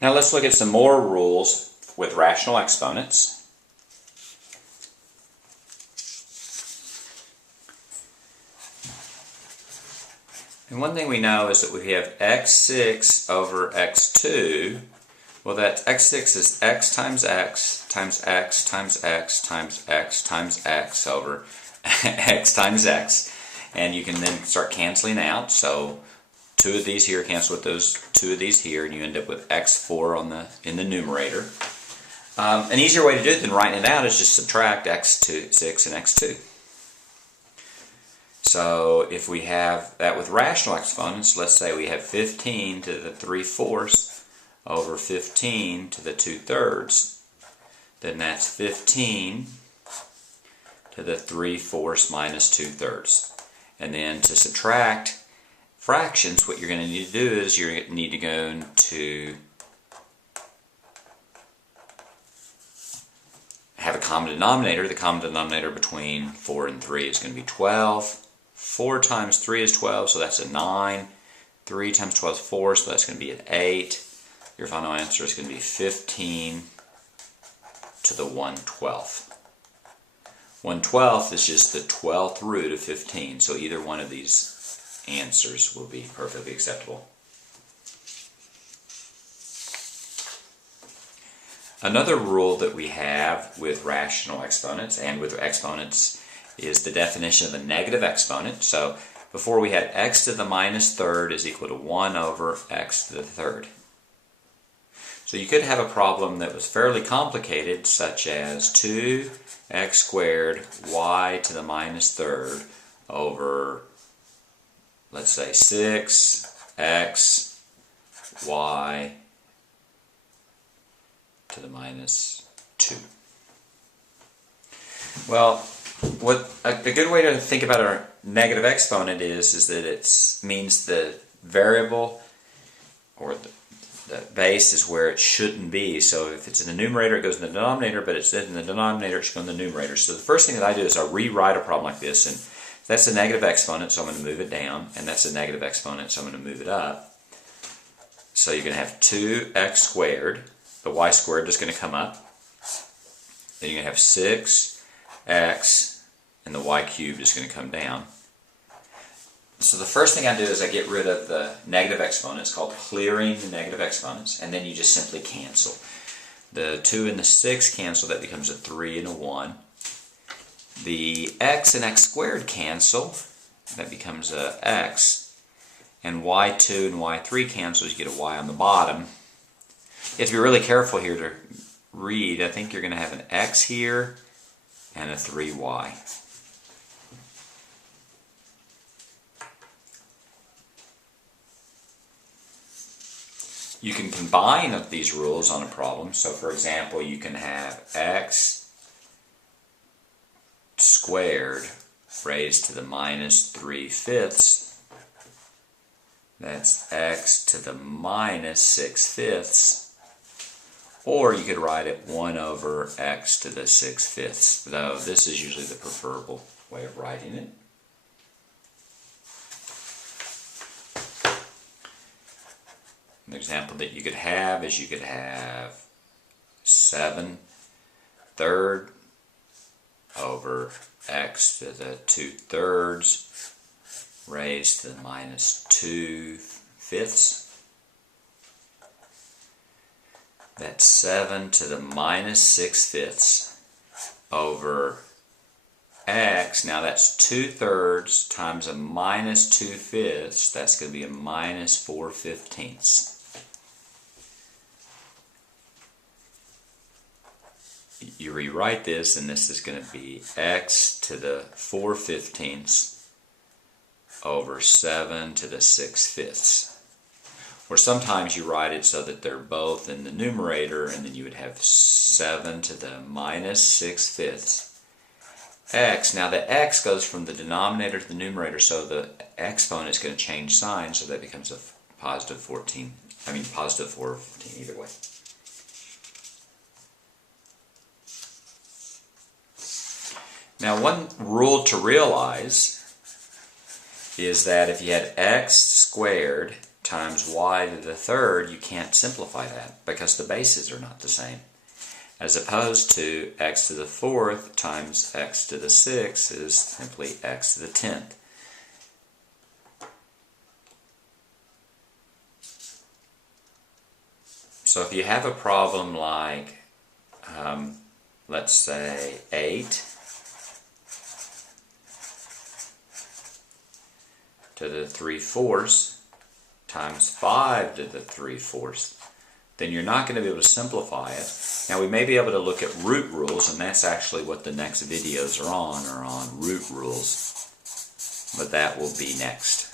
Now let's look at some more rules with rational exponents. And one thing we know is that we have x6 over x2. Well, that x6 is x times x times x times x times x times x over x times x. And you can then start canceling out. So 2 of these here cancel with those 2 of these here, and you end up with x4 in the numerator. An easier way to do it than writing it out is just subtract x6 and x2. So if we have that with rational exponents, let's say we have 15 to the 3/4 over 15 to the 2/3, then that's 15 to the 3/4 minus 2/3. And then to subtract fractions, what you're going to need to do is you're going to need to go into have a common denominator. The common denominator between 4 and 3 is going to be 12. 4 times 3 is 12, so that's a 9. 3 times 12 is 4, so that's going to be an 8. Your final answer is going to be 15 to the 1/12. 1/12 is just the 12th root of 15, so either one of these answers will be perfectly acceptable. Another rule that we have with rational exponents and with exponents is the definition of a negative exponent. So before we had x to the minus third is equal to 1 over x to the third. So you could have a problem that was fairly complicated, such as 2x squared y to the minus third over, let's say, 6x y to the minus 2. Well, what a good way to think about a negative exponent is that it means the variable or the base is where it shouldn't be. So if it's in the numerator, it goes in the denominator, but it's in the denominator, it should go in the numerator. So the first thing that I do is I rewrite a problem like this, and that's a negative exponent, so I'm going to move it down, and that's a negative exponent, so I'm going to move it up. So you're going to have 2x squared, the y squared is going to come up. Then you're going to have 6x, and the y cubed is going to come down. So the first thing I do is I get rid of the negative exponent. It's called clearing the negative exponents, and then you just simply cancel. The 2 and the 6 cancel, that becomes a 3 and a 1. The x and x squared cancel, that becomes a x. And y2 and y3 cancel, you get a y on the bottom. You have to be really careful here to read. I think you're going to have an x here and a 3y. You can combine these rules on a problem. So for example, you can have x squared raised to the minus 3/5. That's x to the minus 6/5. Or you could write it 1 over x to the 6/5, though this is usually the preferable way of writing it. An example that you could have is you could have 7/3 over x to the 2/3 raised to the minus 2/5. That's 7 to the minus 6/5 over x. Now that's 2/3 times a minus 2/5. That's going to be a minus 4/15. You rewrite this, and this is going to be x to the 4/15 over 7 to the 6/5. Or sometimes you write it so that they're both in the numerator, and then you would have 7 to the minus 6/5 x. Now the x goes from the denominator to the numerator, so the exponent is going to change sign, so that becomes a positive 4/15 either way. Now one rule to realize is that if you had x squared times y to the third, you can't simplify that because the bases are not the same. As opposed to x to the fourth times x to the sixth is simply x to the 10th. So if you have a problem like, let's say 8 to the 3/4 times 5 to the 3/4, then you're not going to be able to simplify it. Now we may be able to look at root rules, and that's actually what the next videos are on root rules. But that will be next.